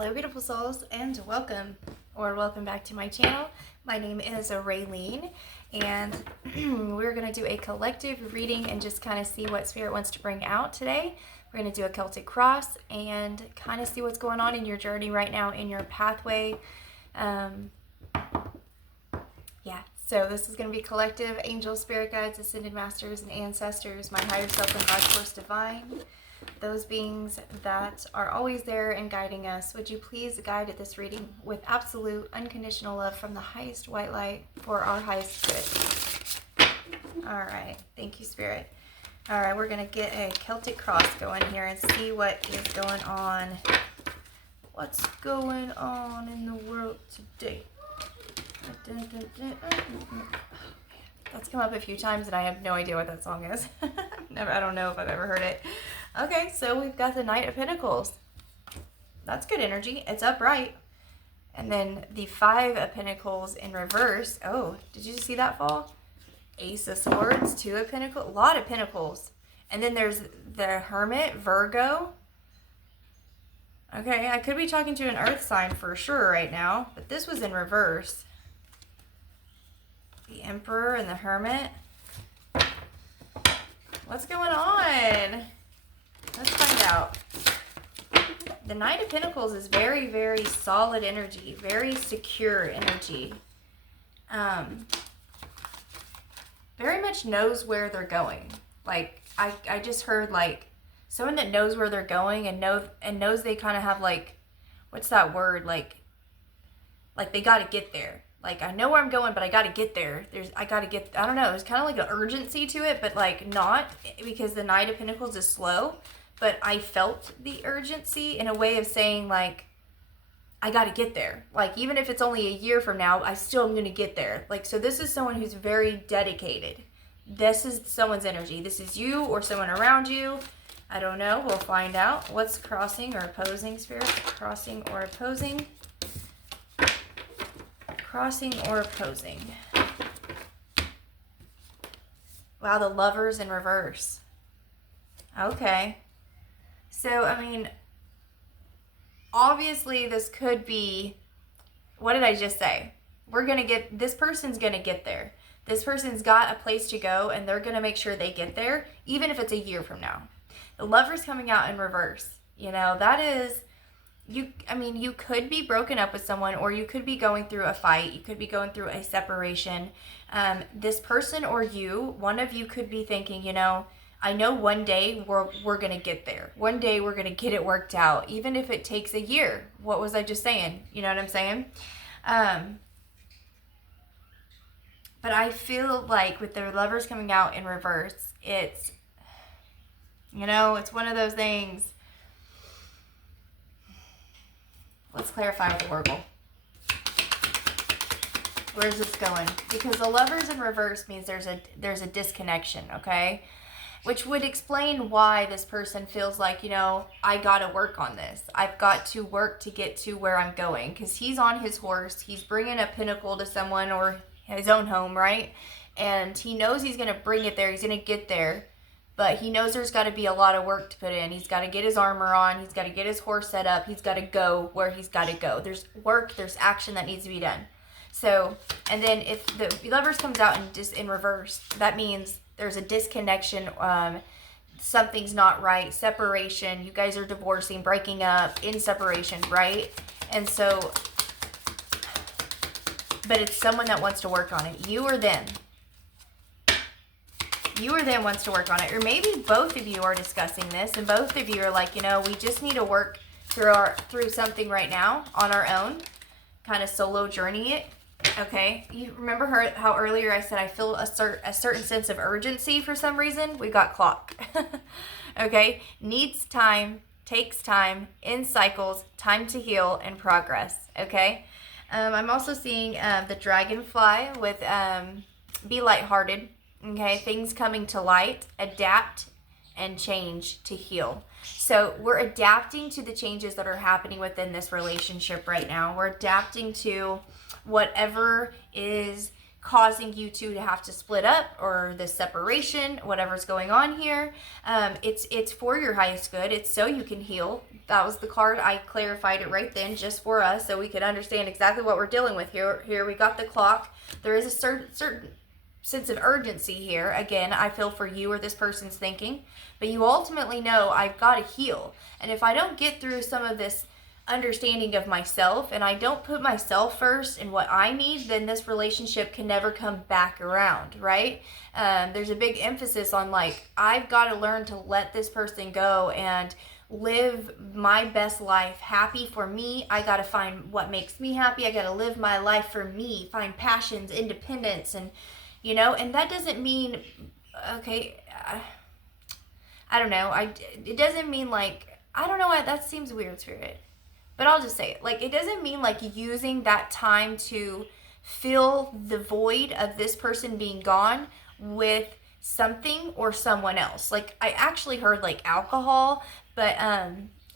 Hello, beautiful souls, and welcome back to my channel. My name is Raylene, and we're going to do a collective reading and just kind of see what Spirit wants to bring out today. We're going to do a Celtic cross and kind of see what's going on in your journey right now, in your pathway. So this is going to be collective angels, spirit guides, ascended masters, and ancestors, my higher self and God force divine. Those beings that are always there and guiding us, would you please guide this reading with absolute unconditional love from the highest white light for our highest good. All right, thank you, Spirit. All right, we're going to get a Celtic cross going here and see what is going on. What's going on in the world today? That's come up a few times and I have no idea what that song is. I don't know if I've ever heard it. Okay, so we've got the Knight of Pentacles. That's good energy. It's upright. And then the Five of Pentacles in reverse. Oh, did you see that fall? Ace of Swords, Two of Pentacles, a lot of Pentacles. And then there's the Hermit, Virgo. Okay, I could be talking to an earth sign for sure right now, but this was in reverse. The Emperor and the Hermit. What's going on? Let's find out. The Knight of Pentacles is very, very solid energy, very secure energy. Very much knows where they're going. Like, I just heard, like, someone that knows where they're going and knows they kind of have, like, what's that word? Like they got to get there. Like, I know where I'm going, but I got to get there. I don't know. There's kind of like an urgency to it, but like not, because the Knight of Pentacles is slow. But I felt the urgency in a way of saying, like, I got to get there. Like, even if it's only a year from now, I still am going to get there. Like, so this is someone who's very dedicated. This is someone's energy. This is you or someone around you. I don't know. We'll find out. What's crossing or opposing, Spirit? Crossing or opposing? Crossing or opposing. Wow, the Lovers in reverse. Okay. So, I mean, obviously this could be, what did I just say? This person's going to get there. This person's got a place to go and they're going to make sure they get there, even if it's a year from now. The Lover's coming out in reverse. You know, that is, you could be broken up with someone, or you could be going through a fight. You could be going through a separation. This person or you, one of you could be thinking, you know, I know one day we're going to get there. One day we're going to get it worked out, even if it takes a year. What was I just saying? You know what I'm saying? But I feel like with the Lovers coming out in reverse, it's, you know, it's one of those things. Let's clarify with the Oracle. Where's this going? Because the Lovers in reverse means there's a disconnection, okay? Which would explain why this person feels like, you know, I got to work on this. I've got to work to get to where I'm going. Because he's on his horse. He's bringing a pinnacle to someone or his own home, right? And he knows he's going to bring it there. He's going to get there. But he knows there's got to be a lot of work to put in. He's got to get his armor on. He's got to get his horse set up. He's got to go where he's got to go. There's work. There's action that needs to be done. So, and then if the Lovers comes out in reverse, that means there's a disconnection. Something's not right. Separation. You guys are divorcing, breaking up, in separation, right? And so, but it's someone that wants to work on it. You or them. You or them wants to work on it. Or maybe both of you are discussing this and both of you are like, you know, we just need to work through something right now on our own. Kind of solo journey it. Okay, you remember how earlier I said I feel a certain sense of urgency for some reason? We got clock. Okay, needs time, takes time, in cycles, time to heal, and progress. Okay, I'm also seeing the dragonfly with be lighthearted. Okay, things coming to light, adapt, and change to heal. So we're adapting to the changes that are happening within this relationship right now. We're adapting to whatever is causing you to have to split up, or the separation, whatever's going on here. It's for your highest good. It's so you can heal. That was the card. I clarified it right then just for us so we could understand exactly what we're dealing with here. Here we got the clock. There is a certain sense of urgency here. Again, I feel for you or this person's thinking, but you ultimately know I've got to heal. And if I don't get through some of this understanding of myself, and I don't put myself first and what I need, then this relationship can never come back around, right? There's a big emphasis on like, I've got to learn to let this person go and live my best life, happy for me. I got to find what makes me happy. I got to live my life for me, find passions, independence, and and that doesn't mean, okay, I don't know. It doesn't mean like, I don't know why that seems weird, Spirit. But I'll just say it. Like, it doesn't mean like using that time to fill the void of this person being gone with something or someone else. Like, I actually heard like alcohol, but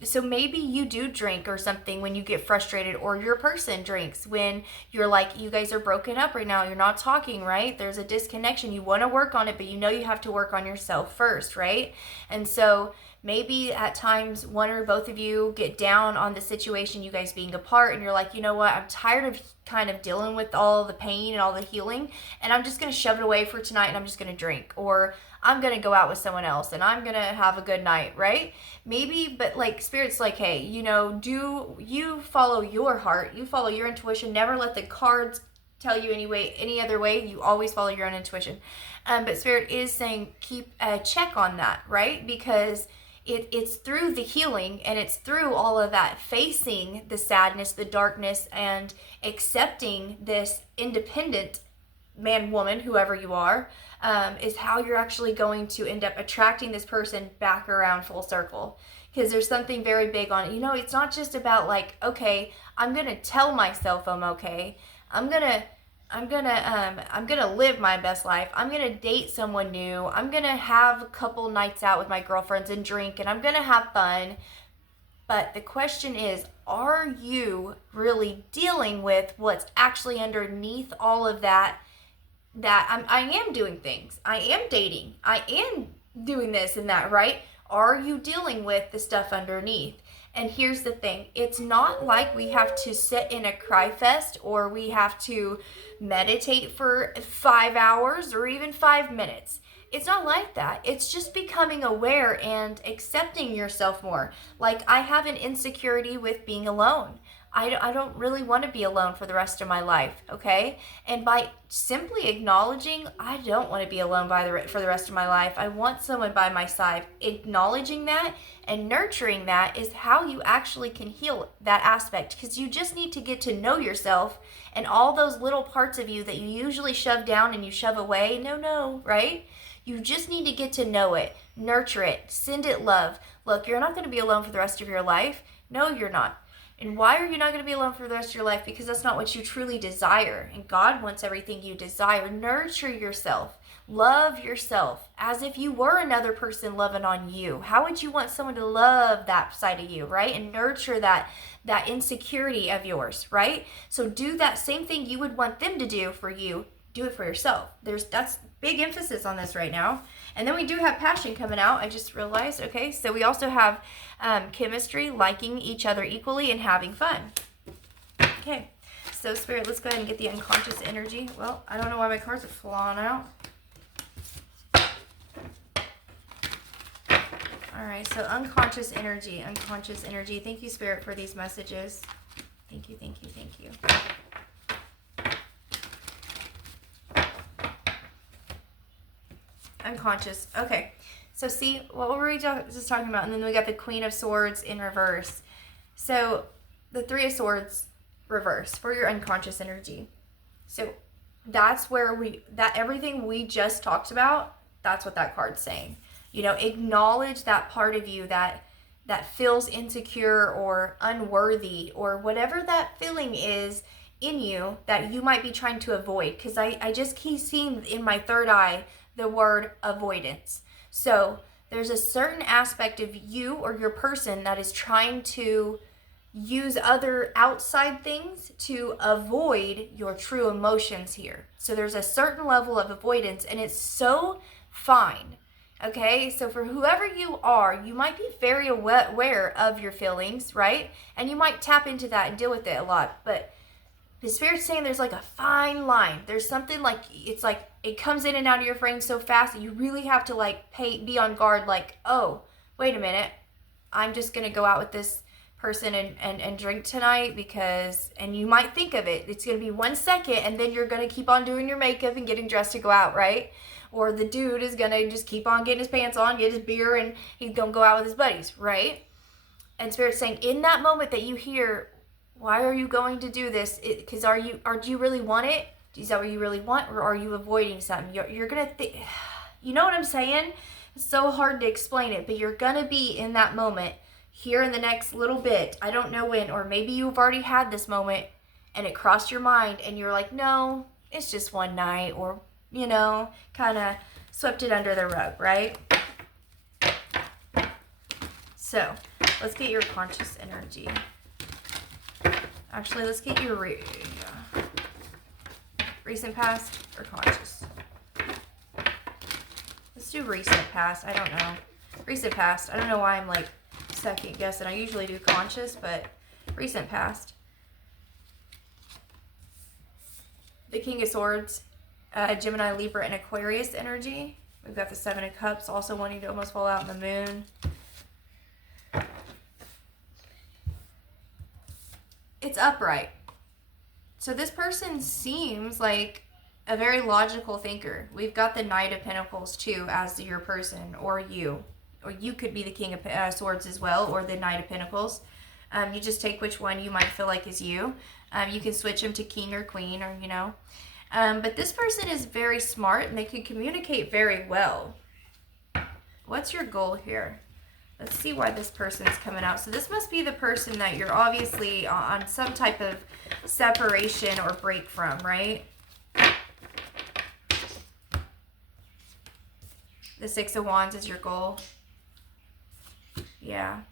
so maybe you do drink or something when you get frustrated, or your person drinks when you're like, you guys are broken up right now, you're not talking, right? There's a disconnection. You want to work on it, but you have to work on yourself first, right? And so maybe at times one or both of you get down on the situation, you guys being apart, and you're like, you know what, I'm tired of kind of dealing with all the pain and all the healing, and I'm just going to shove it away for tonight, and I'm just going to drink, or I'm going to go out with someone else and I'm going to have a good night, right? Maybe, but like Spirit's like, hey, do you follow your heart, you follow your intuition, never let the cards tell you any other way. You always follow your own intuition. But Spirit is saying keep a check on that, right? Because it's through the healing, and it's through all of that, facing the sadness, the darkness, and accepting this independent man, woman, whoever you are, is how you're actually going to end up attracting this person back around full circle. Because there's something very big on it. It's not just about like, okay, I'm gonna tell myself I'm okay. I'm gonna live my best life. I'm gonna date someone new. I'm gonna have a couple nights out with my girlfriends and drink, and I'm gonna have fun. But the question is, are you really dealing with what's actually underneath all of that? I am doing things. I am dating. I am doing this and that, right? Are you dealing with the stuff underneath? And here's the thing. It's not like we have to sit in a cry fest, or we have to meditate for 5 hours or even 5 minutes. It's not like that. It's just becoming aware and accepting yourself more. Like, I have an insecurity with being alone. I don't really want to be alone for the rest of my life, okay? And by simply acknowledging, I don't want to be alone for the rest of my life. I want someone by my side. Acknowledging that and nurturing that is how you actually can heal that aspect, because you just need to get to know yourself and all those little parts of you that you usually shove down and you shove away. No, right? You just need to get to know it, nurture it, send it love. Look, you're not going to be alone for the rest of your life. No, you're not. And why are you not going to be alone for the rest of your life? Because that's not what you truly desire. And God wants everything you desire. Nurture yourself. Love yourself as if you were another person loving on you. How would you want someone to love that side of you, right? And nurture that insecurity of yours, right? So do that same thing you would want them to do for you. Do it for yourself. That's big emphasis on this right now. And then we do have passion coming out. I just realized, okay? So we also have chemistry, liking each other equally, and having fun. Okay, so Spirit, let's go ahead and get the unconscious energy. Well, I don't know why my cards are falling out. All right, so unconscious energy. Thank you, Spirit, for these messages. Thank you. Unconscious. Okay. So see, what were we just talking about? And then we got the Queen of Swords in reverse. So the Three of Swords reverse for your unconscious energy. So that's where everything we just talked about, that's what that card's saying. Acknowledge that part of you that feels insecure or unworthy, or whatever that feeling is in you that you might be trying to avoid. Because I just keep seeing in my third eye the word avoidance. So there's a certain aspect of you or your person that is trying to use other outside things to avoid your true emotions here. So there's a certain level of avoidance, and it's so fine. Okay, so for whoever you are, you might be very aware of your feelings, right? And you might tap into that and deal with it a lot. But the Spirit's saying there's like a fine line. There's something like, it's like it comes in and out of your frame so fast that you really have to like be on guard, like, oh, wait a minute. I'm just going to go out with this person and drink tonight because, and you might think of it, it's going to be 1 second and then you're going to keep on doing your makeup and getting dressed to go out, right? Or the dude is going to just keep on getting his pants on, get his beer, and he's going to go out with his buddies, right? And Spirit's saying, in that moment that you hear, why are you going to do this? Because do you really want it? Is that what you really want? Or are you avoiding something? You're going to think, you know what I'm saying? It's so hard to explain it, but you're going to be in that moment here in the next little bit. I don't know when, or maybe you've already had this moment and it crossed your mind and you're like, no, it's just one night, or, you know, kind of swept it under the rug, right? So let's get your conscious energy. Actually, let's get your recent past or conscious. Let's do recent past. I don't know. Recent past. I don't know why I'm like second guessing. I usually do conscious, but recent past. The King of Swords, Gemini, Libra, and Aquarius energy. We've got the Seven of Cups, also wanting to almost fall out in the moon. It's upright. So this person seems like a very logical thinker. We've got the Knight of Pentacles too as your person, or you. Or you could be the King of Swords as well, or the Knight of Pentacles. You just take which one you might feel like is you. You can switch them to King or Queen, or, you know. But this person is very smart and they can communicate very well. What's your goal here? Let's see why this person's coming out. So this must be the person that you're obviously on some type of separation or break from, right? The Six of Wands is your goal. Yeah.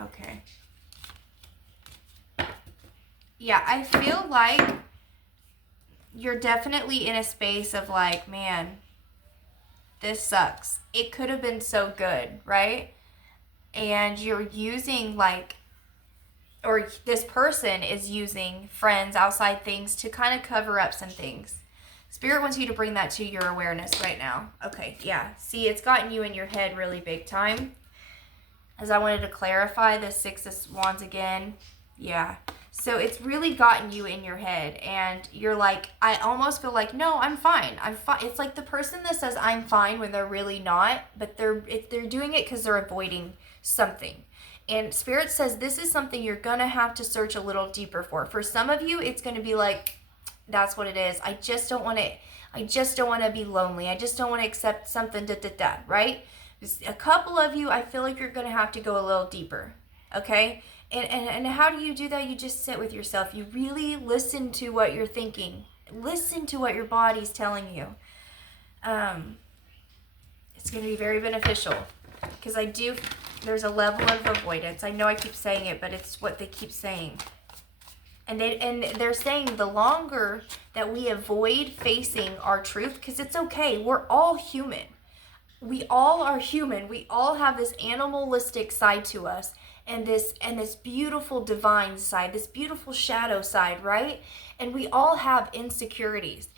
Okay. Yeah, I feel like you're definitely in a space of like, man, this sucks. It could have been so good, right? And you're using like, or this person is using friends, outside things to kind of cover up some things. Spirit wants you to bring that to your awareness right now. Okay, yeah. See, it's gotten you in your head really big time. As I wanted to clarify the Six of Wands again. Yeah. So it's really gotten you in your head. And you're like, I almost feel like, no, I'm fine. I'm fine. It's like the person that says I'm fine when they're really not. But they're doing it because they're avoiding something. And Spirit says this is something you're going to have to search a little deeper for. For some of you, it's going to be like, that's what it is. I just don't want to be lonely. I just don't want to accept something, right? A couple of you, I feel like you're going to have to go a little deeper, okay? And how do you do that? You just sit with yourself. You really listen to what you're thinking. Listen to what your body's telling you. It's going to be very beneficial because there's a level of avoidance. I know I keep saying it, but it's what they keep saying. And they're saying the longer that we avoid facing our truth, because it's okay. We're all human. We all are human. We all have this animalistic side to us and this beautiful divine side, this beautiful shadow side, right? And we all have insecurities.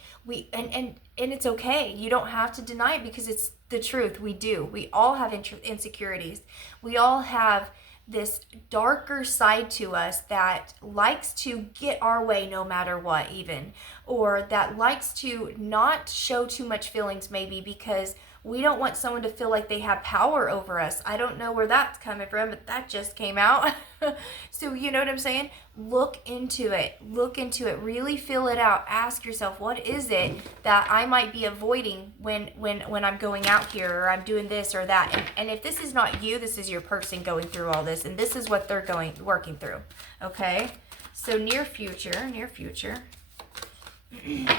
And it's okay. You don't have to deny it because it's the truth. We do. We all have insecurities. We all have this darker side to us that likes to get our way no matter what, even, or that likes to not show too much feelings, maybe because we don't want someone to feel like they have power over us. I don't know where that's coming from, but that just came out. So you know what I'm saying? Look into it. Really feel it out. Ask yourself, what is it that I might be avoiding when I'm going out here, or I'm doing this or that? And if this is not you, this is your person going through all this, and this is what they're working through. Okay? So near future. Yep.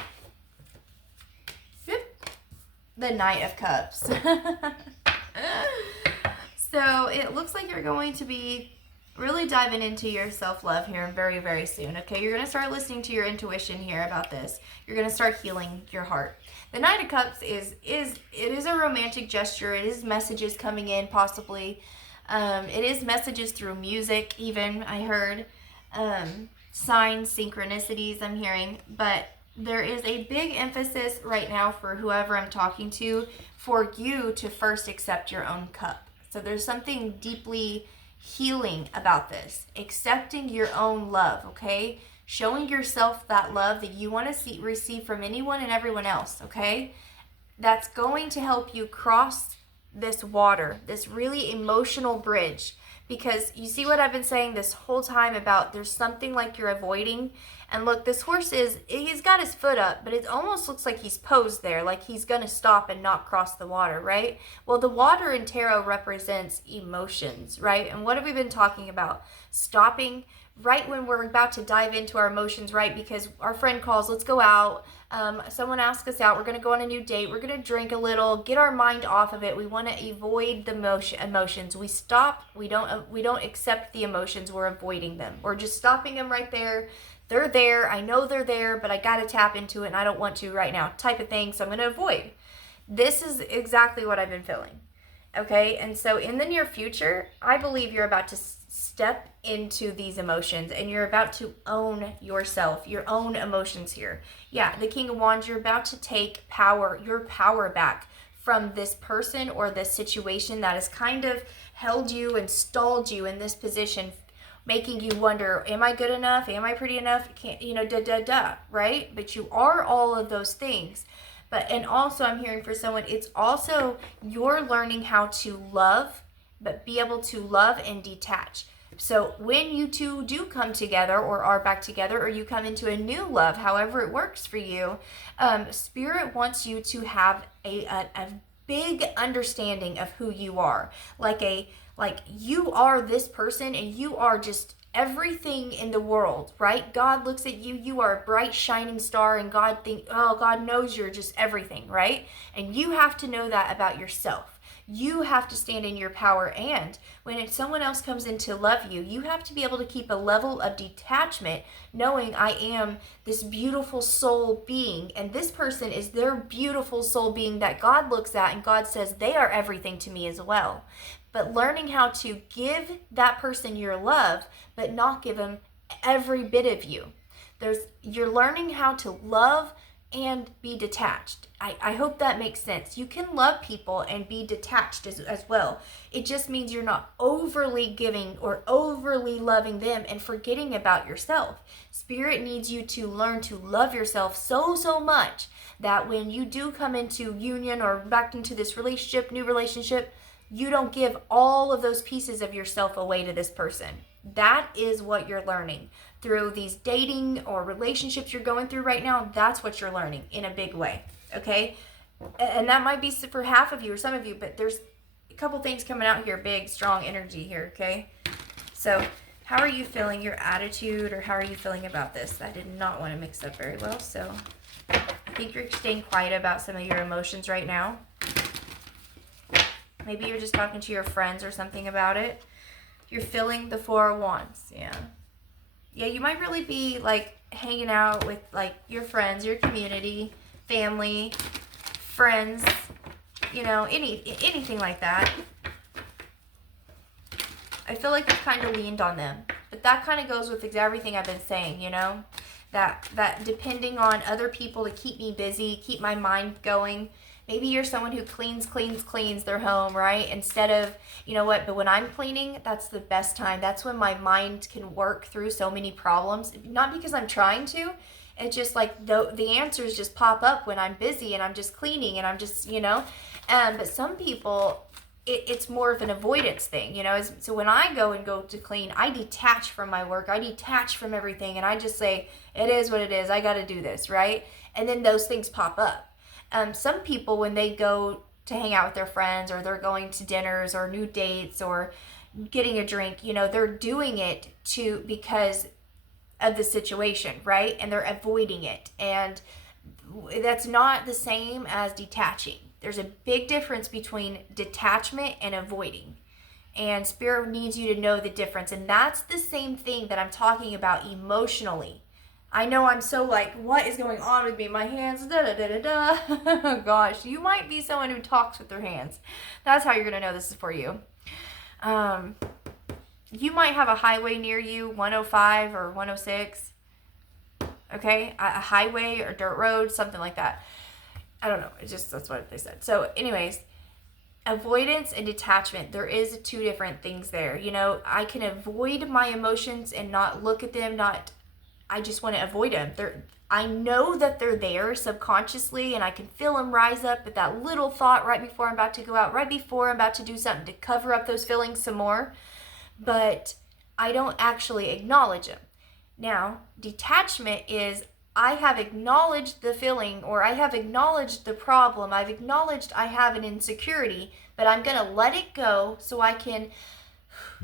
The Knight of Cups. So it looks like you're going to be really diving into your self-love here very, very soon. Okay, you're going to start listening to your intuition here about this. You're going to start healing your heart. The Knight of Cups is a romantic gesture. It is messages coming in, possibly. It is messages through music, even, I heard. Signs, synchronicities, I'm hearing. But there is a big emphasis right now for whoever I'm talking to for you to first accept your own cup. So there's something deeply healing about this. Accepting your own love, okay? Showing yourself that love that you want to receive from anyone and everyone else, okay? That's going to help you cross this water, this really emotional bridge. Because you see what I've been saying this whole time about there's something like you're avoiding. And look, this horse he's got his foot up, but it almost looks like he's posed there, like he's going to stop and not cross the water, right? Well, the water in tarot represents emotions, right? And what have we been talking about? Stopping right when we're about to dive into our emotions, right? Because our friend calls, let's go out. Someone asks us out. We're going to go on a new date. We're going to drink a little, get our mind off of it. We want to avoid the emotions. We stop. We don't accept the emotions. We're avoiding them. We're just stopping them right there. They're there. I know they're there, but I got to tap into it and I don't want to right now type of thing. So I'm going to avoid. This is exactly what I've been feeling. Okay. And so in the near future, I believe you're about to step into these emotions and you're about to own yourself, your own emotions here. Yeah, the King of Wands, you're about to take your power back from this person or this situation that has kind of held you and stalled you in this position, making you wonder, am I good enough? Am I pretty enough? Can't, right? But you are all of those things. And also I'm hearing for someone, it's also you're learning how to love, but be able to love and detach. So when you two do come together or are back together or you come into a new love, however it works for you, Spirit wants you to have a big understanding of who you are. Like you are this person and you are just everything in the world, right? God looks at you, you are a bright shining star and God knows you're just everything, right? And you have to know that about yourself. You have to stand in your power, and when someone else comes in to love you, you have to be able to keep a level of detachment, knowing I am this beautiful soul being, and this person is their beautiful soul being that God looks at, and God says they are everything to me as well. But learning how to give that person your love, but not give them every bit of you. You're learning how to love and be detached. I hope that makes sense. You can love people and be detached as well. It just means you're not overly giving or overly loving them and forgetting about yourself. Spirit needs you to learn to love yourself so much that when you do come into union or back into this relationship, new relationship, you don't give all of those pieces of yourself away to this person. That is what you're learning through these dating or relationships you're going through right now. That's what you're learning in a big way, okay? And that might be for half of you or some of you, but there's a couple things coming out here, big, strong energy here, okay? So how are you feeling, your attitude, or how are you feeling about this? I did not want to mix up very well, so I think you're staying quiet about some of your emotions right now. Maybe you're just talking to your friends or something about it. You're feeling the Four of Wands, yeah. Yeah, you might really be like hanging out with like your friends, your community, family, friends, anything like that. I feel like you've kind of leaned on them. But that kind of goes with everything I've been saying, that depending on other people to keep me busy, keep my mind going. Maybe you're someone who cleans their home, right? Instead of, but when I'm cleaning, that's the best time. That's when my mind can work through so many problems. Not because I'm trying to. It's just like the answers just pop up when I'm busy and I'm just cleaning and I'm just, But some people, it's more of an avoidance thing, So when I go to clean, I detach from my work. I detach from everything. And I just say, it is what it is. I got to do this, right? And then those things pop up. Some people, when they go to hang out with their friends or they're going to dinners or new dates or getting a drink, they're doing it because of the situation, right? And they're avoiding it. And that's not the same as detaching. There's a big difference between detachment and avoiding. And Spirit needs you to know the difference. And that's the same thing that I'm talking about emotionally. I know I'm so like, what is going on with me? My hands, da da da da da. Gosh, you might be someone who talks with their hands. That's how you're going to know this is for you. You might have a highway near you, 105 or 106. Okay? A highway or dirt road, something like that. I don't know. It's just, that's what they said. So anyways, avoidance and detachment, there is two different things there. You know, I can avoid my emotions and not look at them, I just want to avoid them. I know that they're there subconsciously, and I can feel them rise up at that little thought right before I'm about to go out, right before I'm about to do something to cover up those feelings some more, but I don't actually acknowledge them. Now, detachment is I have acknowledged the feeling, or I have acknowledged the problem. I've acknowledged I have an insecurity, but I'm going to let it go so I can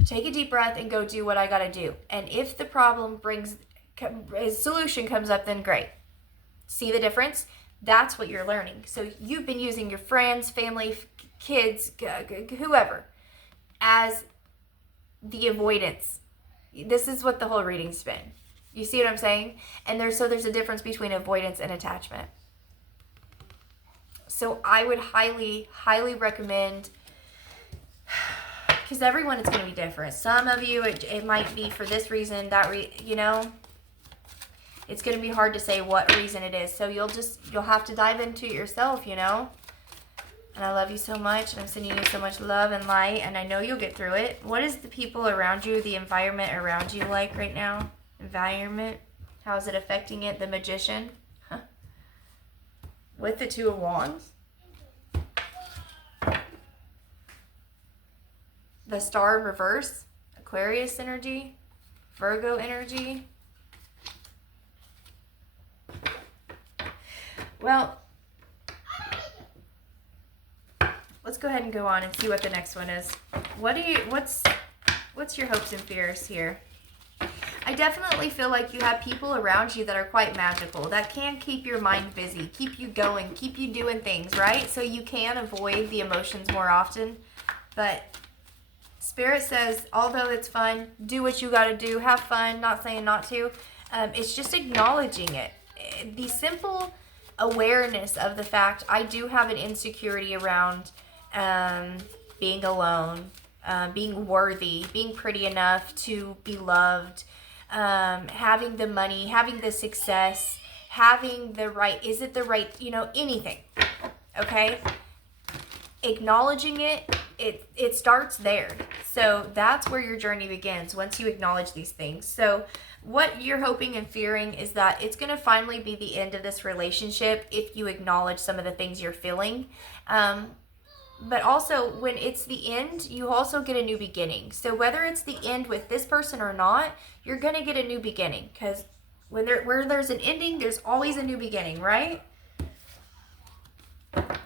take a deep breath and go do what I got to do. And if the problem brings a solution comes up, then great. See the difference? That's what you're learning. So you've been using your friends, family, kids, whoever, as the avoidance. This is what the whole reading's been. You see what I'm saying? And there's a difference between avoidance and attachment. So I would highly, highly recommend, because everyone is going to be different. Some of you, it might be for this reason, you know, it's going to be hard to say what reason it is. So you'll have to dive into it yourself, you know. And I love you so much. And I'm sending you so much love and light. And I know you'll get through it. What is the people around you, the environment around you like right now? Environment. How is it affecting it? The Magician. Huh. With the Two of Wands. The Star in reverse. Aquarius energy. Virgo energy. Well, let's go ahead and go on and see what the next one is. What's your hopes and fears here? I definitely feel like you have people around you that are quite magical, that can keep your mind busy, keep you going, keep you doing things, right? So you can avoid the emotions more often. But Spirit says, although it's fun, do what you got to do, have fun, not saying not to. It's just acknowledging it. The simple awareness of the fact I do have an insecurity around being alone, being worthy, being pretty enough to be loved, having the money, having the success, having the right, is it the right, you know, anything, okay? Acknowledging it starts there. So that's where your journey begins, once you acknowledge these things. So what you're hoping and fearing is that it's going to finally be the end of this relationship if you acknowledge some of the things you're feeling. But also, when it's the end, you also get a new beginning. So whether it's the end with this person or not, you're going to get a new beginning. Because where there's an ending, there's always a new beginning, right?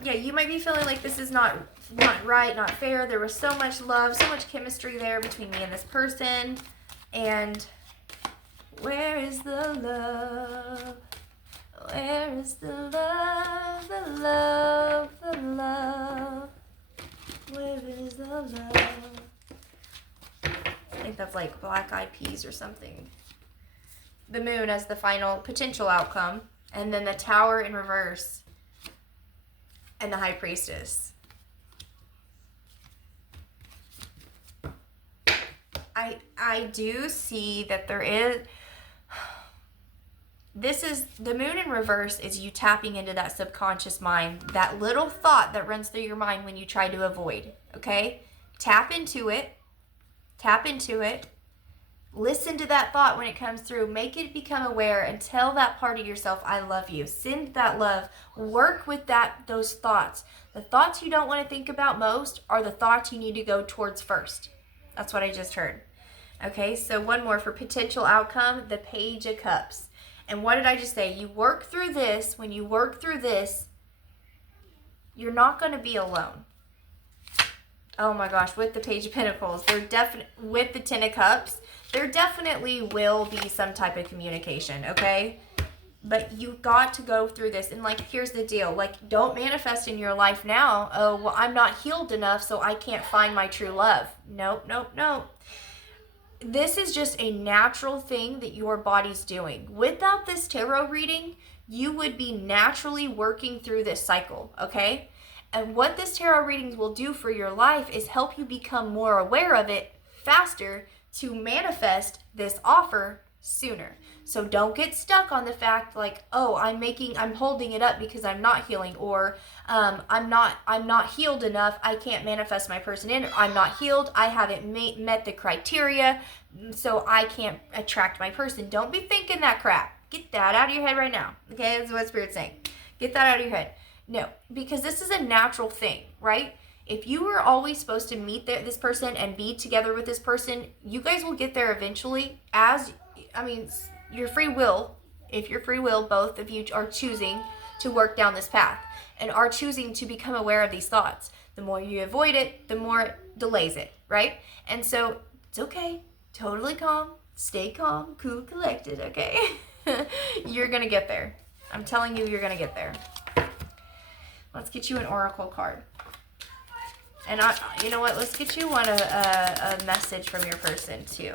Yeah, you might be feeling like this is not right, not fair. There was so much love, so much chemistry there between me and this person. And where is the love? Where is the love, the love, the love? Where is the love? I think that's like Black Eyed Peas or something. The Moon as the final potential outcome. And then the Tower in reverse. And the High Priestess. I do see that there is... This is, the Moon in reverse is you tapping into that subconscious mind, that little thought that runs through your mind when you try to avoid, okay? Tap into it. Tap into it. Listen to that thought when it comes through. Make it become aware and tell that part of yourself, I love you. Send that love. Work with those thoughts. The thoughts you don't want to think about most are the thoughts you need to go towards first. That's what I just heard. Okay, so one more for potential outcome, the Page of Cups. And what did I just say? You work through this. When you work through this, you're not going to be alone. Oh my gosh, with the Page of Pentacles, with the Ten of Cups, there definitely will be some type of communication, okay? But you got to go through this. And like, here's the deal. Like, don't manifest in your life now, oh, well, I'm not healed enough, so I can't find my true love. Nope, nope, nope. This is just a natural thing that your body's doing. Without this tarot reading, you would be naturally working through this cycle, okay? And what this tarot readings will do for your life is help you become more aware of it faster to manifest this offer sooner. So don't get stuck on the fact like, oh, I'm holding it up because I'm not healing, or I'm not healed enough, I can't manifest my person in, or I'm not healed, I haven't met the criteria, so I can't attract my person. Don't be thinking that crap. Get that out of your head right now. Okay, that's what Spirit's saying. Get that out of your head. No, because this is a natural thing, right? If you were always supposed to meet this person and be together with this person, you guys will get there eventually. Your free will, if your free will, both of you are choosing to work down this path and are choosing to become aware of these thoughts. The more you avoid it, the more it delays it, right? And so it's okay. Totally calm. Stay calm, cool, collected, okay? You're going to get there. I'm telling you, you're going to get there. Let's get you an oracle card. And you know what? Let's get you a message from your person too.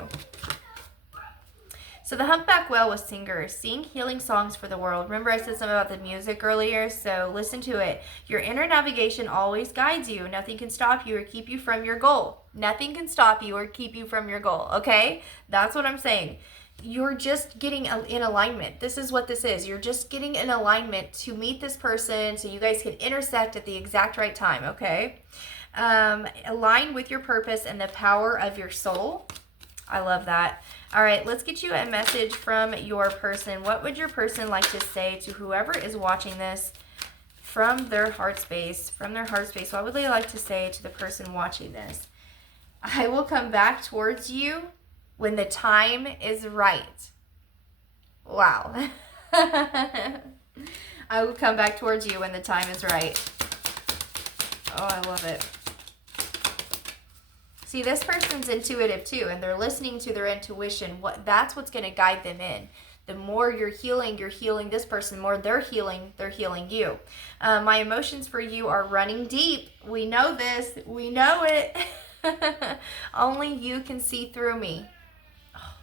So the humpback whale was singer, sing healing songs for the world. Remember I said something about the music earlier? So listen to it. Your inner navigation always guides you. Nothing can stop you or keep you from your goal. Nothing can stop you or keep you from your goal, okay? That's what I'm saying. You're just getting in alignment. This is what this is. You're just getting in alignment to meet this person so you guys can intersect at the exact right time, okay? Align with your purpose and the power of your soul. I love that. All right, let's get you a message from your person. What would your person like to say to whoever is watching this from their heart space? From their heart space, what would they like to say to the person watching this? I will come back towards you when the time is right. Wow. I will come back towards you when the time is right. Oh, I love it. See, this person's intuitive too, and they're listening to their intuition. That's what's going to guide them in. The more you're healing this person. The more they're healing you. My emotions for you are running deep. We know this. We know it. Only you can see through me. Oh,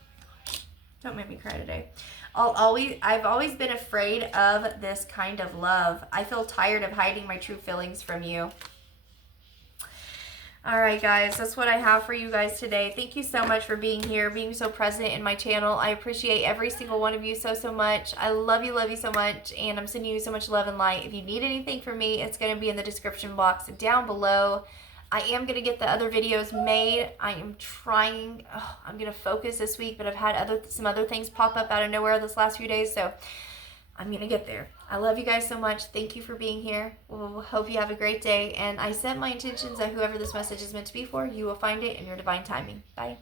don't make me cry today. I've always been afraid of this kind of love. I feel tired of hiding my true feelings from you. All right, guys, that's what I have for you guys today. Thank you so much for being here, being so present in my channel. I appreciate every single one of you so much. I love you so much, and I'm sending you so much love and light. If you need anything from me, it's going to be in the description box down below. I am going to get the other videos made. I am trying. I'm going to focus this week, but I've had some other things pop up out of nowhere this last few days, so I'm going to get there. I love you guys so much. Thank you for being here. We'll hope you have a great day. And I set my intentions that whoever this message is meant to be for, you will find it in your divine timing. Bye.